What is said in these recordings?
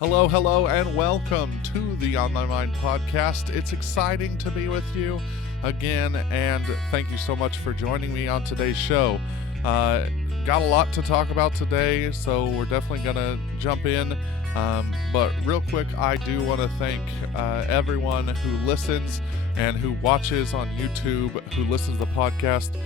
Hello, hello, and welcome to the On My Mind podcast. It's exciting to be with you again, and thank you so much for joining me on today's show. Got a lot to talk about today, so we're definitely going to jump in. But real quick, I do want to thank everyone who listens and who watches on YouTube, who listens to the podcast.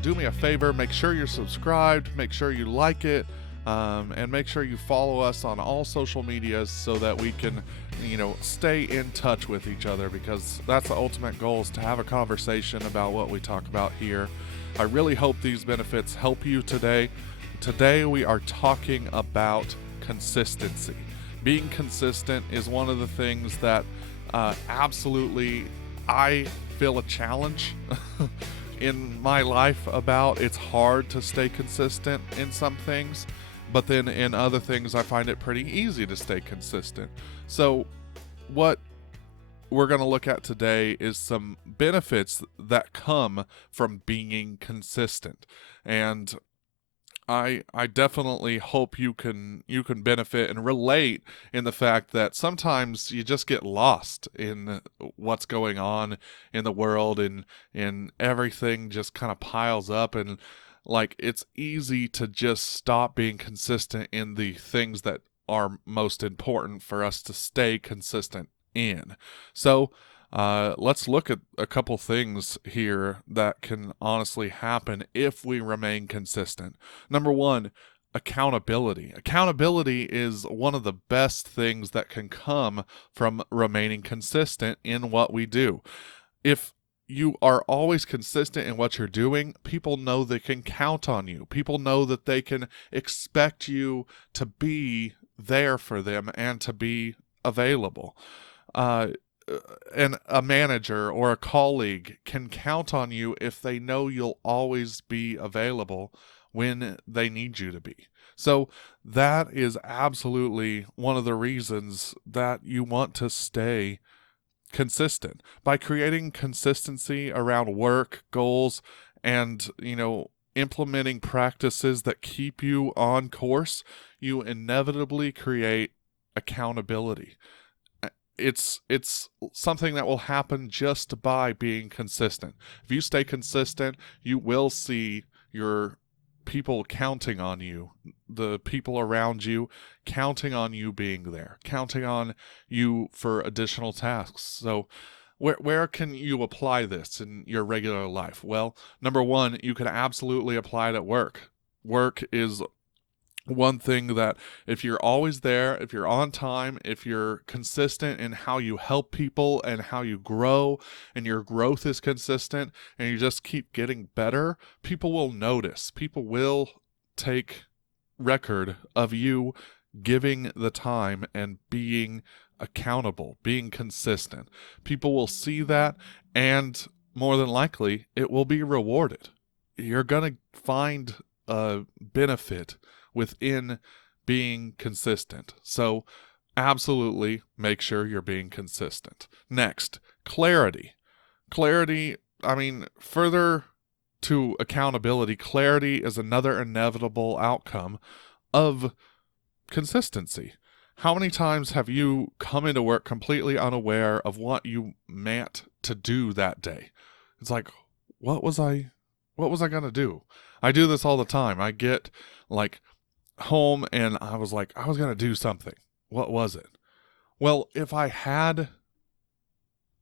Do me a favor, make sure you're subscribed, make sure you like it. And make sure you follow us on all social medias so that we can, stay in touch with each other, because that's the ultimate goal, is to have a conversation about what we talk about here. I really hope these benefits help you today. Today we are talking about consistency. Being consistent is one of the things that absolutely I feel a challenge in my life about. It's hard to stay consistent in some things. But then in other things, I find it pretty easy to stay consistent. So what we're going to look at today is some benefits that come from being consistent. And I definitely hope you can benefit and relate in the fact that sometimes you just get lost in what's going on in the world, and everything just kind of piles up, and it's easy to just stop being consistent in the things that are most important for us to stay consistent in. So let's look at a couple things here that can honestly happen if we remain consistent. Number one, accountability. Accountability is one of the best things that can come from remaining consistent in what we do. If you are always consistent in what you're doing, people know they can count on you. People know that they can expect you to be there for them and to be available. And a manager or a colleague can count on you if they know you'll always be available when they need you to be. So that is absolutely one of the reasons that you want to stay consistent. By creating consistency around work, goals, and, implementing practices that keep you on course, you inevitably create accountability. It's something that will happen just by being consistent. If you stay consistent, you will see your people counting on you, the people around you counting on you being there, counting on you for additional tasks. So where can you apply this in your regular life? Well, number one, you can absolutely apply it at work. Work is one thing that if you're always there, if you're on time, if you're consistent in how you help people and how you grow, and your growth is consistent, and you just keep getting better, people will notice. People will take record of you giving the time and being accountable, being consistent. People will see that, and more than likely, it will be rewarded. You're going to find a benefit within being consistent. So absolutely make sure you're being consistent. Next, clarity. Clarity, further to accountability, clarity is another inevitable outcome of consistency. How many times have you come into work completely unaware of what you meant to do that day? It's like, what was I going to do? I do this all the time. I get home and I was like, I was going to do something. What was it? Well, if I had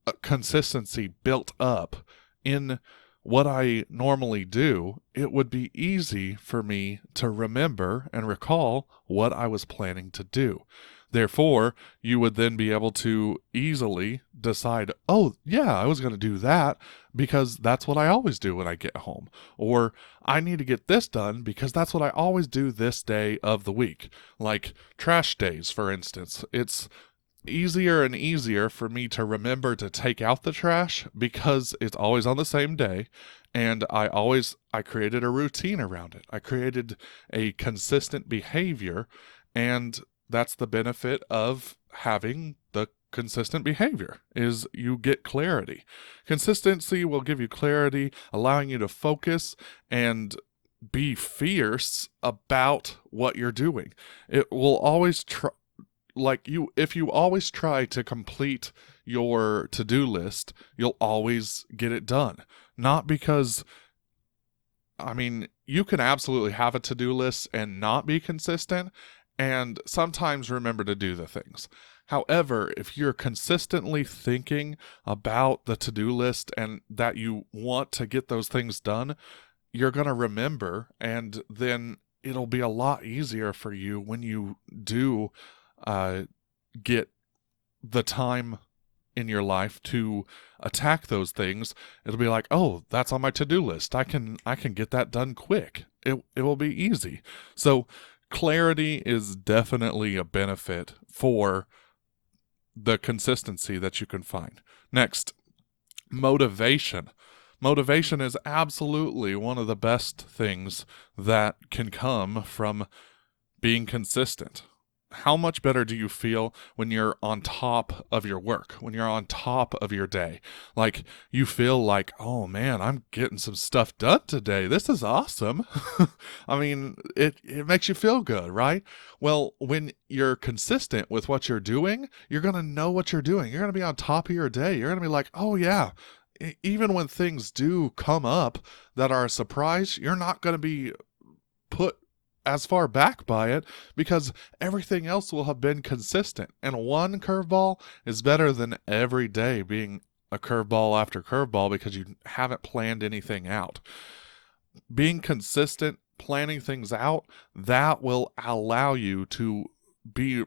a consistency built up in what I normally do, it would be easy for me to remember and recall what I was planning to do. Therefore, you would then be able to easily decide, oh, yeah, I was going to do that because that's what I always do when I get home. Or I need to get this done because that's what I always do this day of the week. Like trash days, for instance. It's easier and easier for me to remember to take out the trash because it's always on the same day. And I created a routine around it. I created a consistent behavior, and that's the benefit of having the consistent behavior, is you get clarity. Consistency will give you clarity, allowing you to focus and be fierce about what you're doing. It will always like if you always try to complete your to-do list, you'll always get it done. Not because, I mean, you can absolutely have a to-do list and not be consistent, and sometimes remember to do the things. However, if you're consistently thinking about the to-do list and that you want to get those things done, you're going to remember, and then it'll be a lot easier for you when you do uh, get the time in your life to attack those things. It'll be like, oh, that's on my to-do list. I can get that done quick. It will be easy. So clarity is definitely a benefit for the consistency that you can find. Next, motivation. Motivation is absolutely one of the best things that can come from being consistent. How much better do you feel when you're on top of your work, when you're on top of your day? Like, you feel like, oh man, I'm getting some stuff done today. This is awesome. I mean, it makes you feel good, right? Well, when you're consistent with what you're doing, you're going to know what you're doing. You're going to be on top of your day. You're going to be like, oh yeah, even when things do come up that are a surprise, you're not going to be put as far back by it because everything else will have been consistent. And one curveball is better than every day being a curveball after curveball because you haven't planned anything out. Being consistent, planning things out, that will allow you to be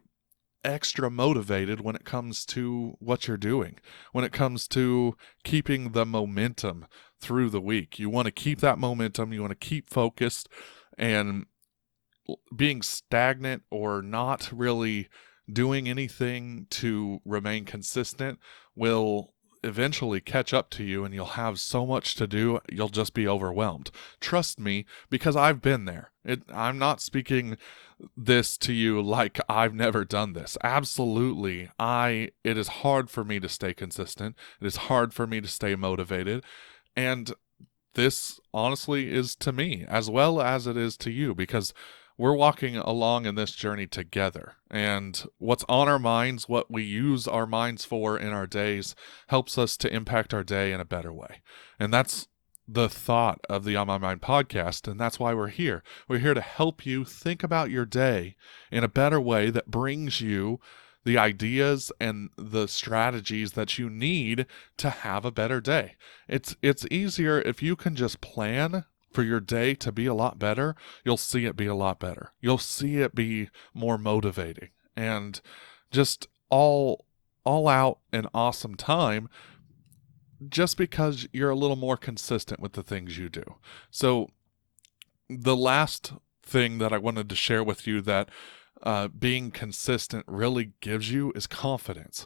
extra motivated when it comes to what you're doing, when it comes to keeping the momentum through the week. You want to keep that momentum, you want to keep focused, and being stagnant or not really doing anything to remain consistent will eventually catch up to you, and you'll have so much to do, you'll just be overwhelmed. Trust me, because I've been there. I'm not speaking this to you like I've never done this. Absolutely. It is hard for me to stay consistent. It is hard for me to stay motivated. And this honestly is to me as well as it is to you, because we're walking along in this journey together. And what's on our minds, what we use our minds for in our days, helps us to impact our day in a better way. And that's the thought of the On My Mind podcast. And that's why we're here. We're here to help you think about your day in a better way that brings you the ideas and the strategies that you need to have a better day. It's easier if you can just plan for your day to be a lot better. You'll see it be a lot better. You'll see it be more motivating and just all out an awesome time, just because you're a little more consistent with the things you do. So the last thing that I wanted to share with you that being consistent really gives you is confidence.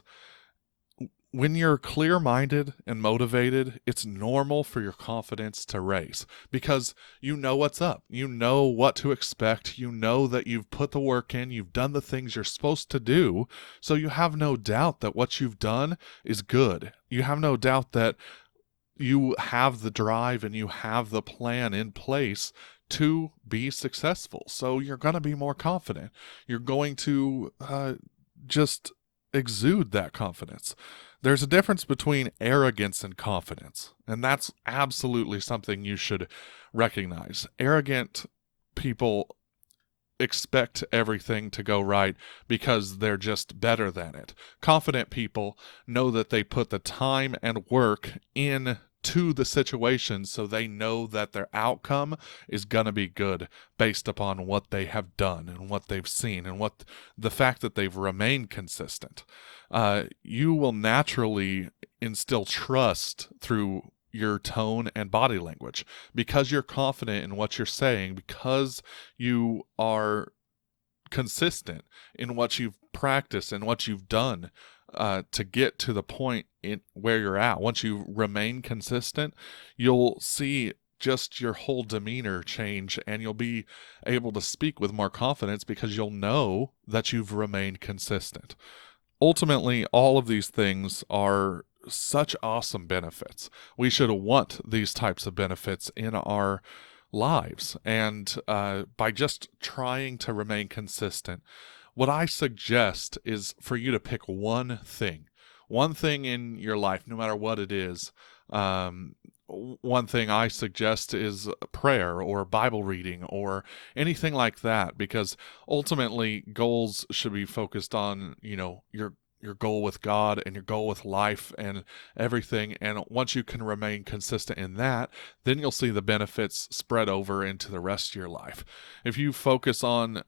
When you're clear-minded and motivated, it's normal for your confidence to raise because you know what's up. You know what to expect. You know that you've put the work in. You've done the things you're supposed to do. So you have no doubt that what you've done is good. You have no doubt that you have the drive and you have the plan in place to be successful. So you're going to be more confident. You're going to just exude that confidence. There's a difference between arrogance and confidence, and that's absolutely something you should recognize. Arrogant people expect everything to go right because they're just better than it. Confident people know that they put the time and work in to the situation, so they know that their outcome is going to be good based upon what they have done and what they've seen and what the fact that they've remained consistent. You will naturally instill trust through your tone and body language because you're confident in what you're saying, because you are consistent in what you've practiced and what you've done to get to the point in where you're at. Once you remain consistent, you'll see just your whole demeanor change, and you'll be able to speak with more confidence because you'll know that you've remained consistent. Ultimately, all of these things are such awesome benefits. We should want these types of benefits in our lives. And by just trying to remain consistent, what I suggest is for you to pick one thing in your life, no matter what it is. One thing I suggest is prayer or Bible reading or anything like that, because ultimately goals should be focused on, your goal with God and your goal with life and everything. And once you can remain consistent in that, then you'll see the benefits spread over into the rest of your life. If you focus on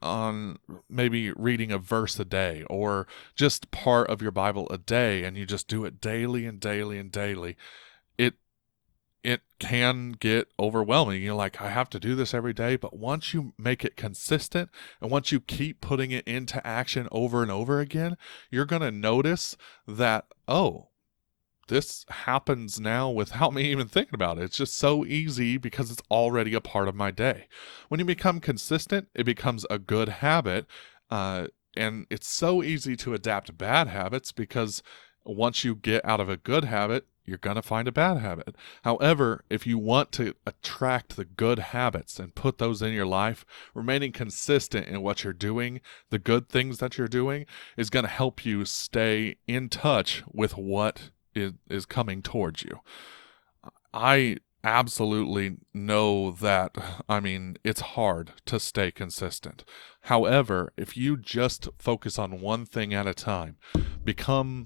maybe reading a verse a day or just part of your Bible a day, and you just do it daily and daily and daily, it can get overwhelming. You're like, I have to do this every day. But once you make it consistent and once you keep putting it into action over and over again, you're going to notice that, oh, this happens now without me even thinking about it. It's just so easy because it's already a part of my day. When you become consistent, it becomes a good habit. And it's so easy to adapt bad habits because once you get out of a good habit, you're going to find a bad habit. However, if you want to attract the good habits and put those in your life, remaining consistent in what you're doing, the good things that you're doing, is going to help you stay in touch with what is coming towards you. I absolutely know that, it's hard to stay consistent. However, if you just focus on one thing at a time, become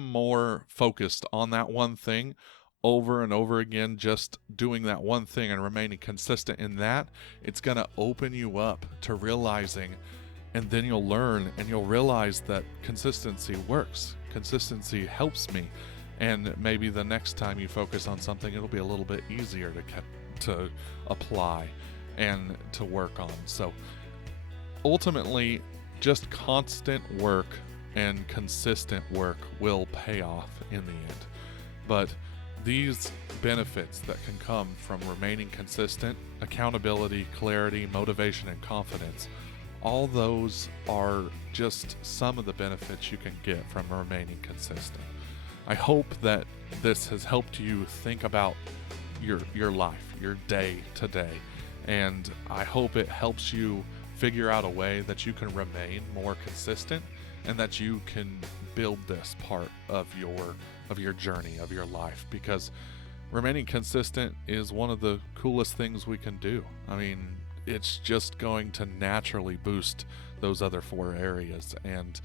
more focused on that one thing over and over again, just doing that one thing and remaining consistent in that, it's going to open you up to realizing, and then you'll learn and you'll realize that consistency works. Consistency helps me. And maybe the next time you focus on something, it'll be a little bit easier to apply and to work on. So ultimately, just constant work and consistent work will pay off in the end. But these benefits that can come from remaining consistent, accountability, clarity, motivation, and confidence, all those are just some of the benefits you can get from remaining consistent. I hope that this has helped you think about your life, your day to day, and I hope it helps you figure out a way that you can remain more consistent and that you can build this part of your journey, of your life, because remaining consistent is one of the coolest things we can do. It's just going to naturally boost those other 4 areas, and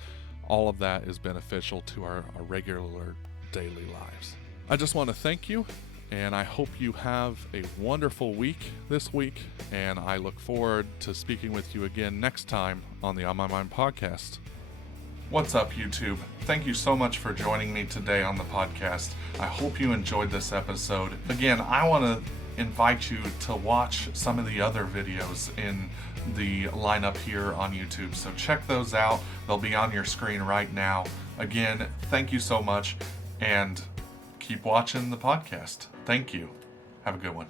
all of that is beneficial to our regular daily lives. I just want to thank you, and I hope you have a wonderful week this week, and I look forward to speaking with you again next time on the On My Mind podcast. What's up, YouTube? Thank you so much for joining me today on the podcast. I hope you enjoyed this episode. Again, I want to invite you to watch some of the other videos in the lineup here on YouTube. So check those out. They'll be on your screen right now. Again, thank you so much, and keep watching the podcast. Thank you. Have a good one.